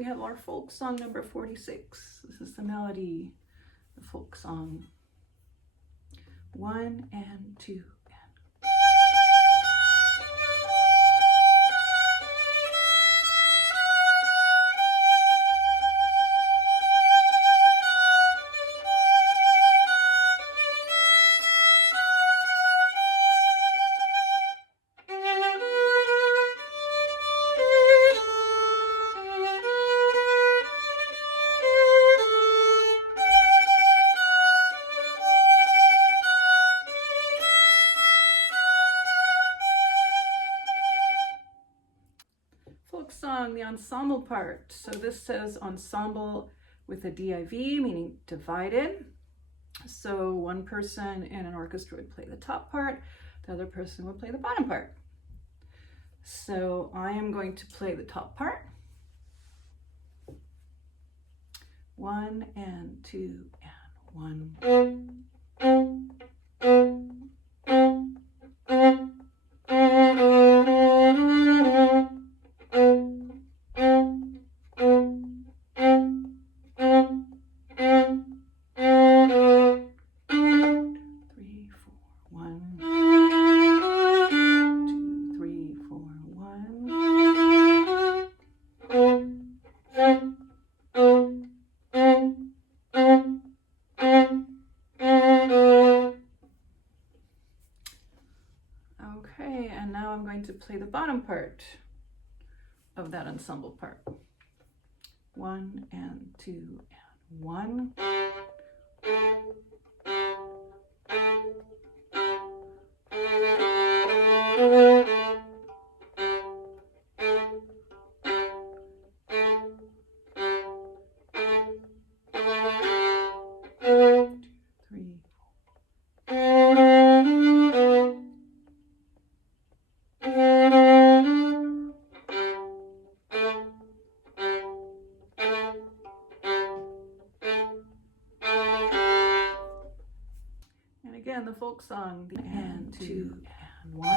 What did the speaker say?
We have our folk song number 46. This is the melody, the folk song. 1 and 2. Folk song, the ensemble part. So this says ensemble with a div, meaning divided. So one person in an orchestra would play the top part, the other person would play the bottom part. So I am going to play the top part. 1 and 2 and 1. Okay, and now I'm going to play the bottom part of that ensemble part. 1 and 2 and 1. Again, the folk song, and 2 and 1.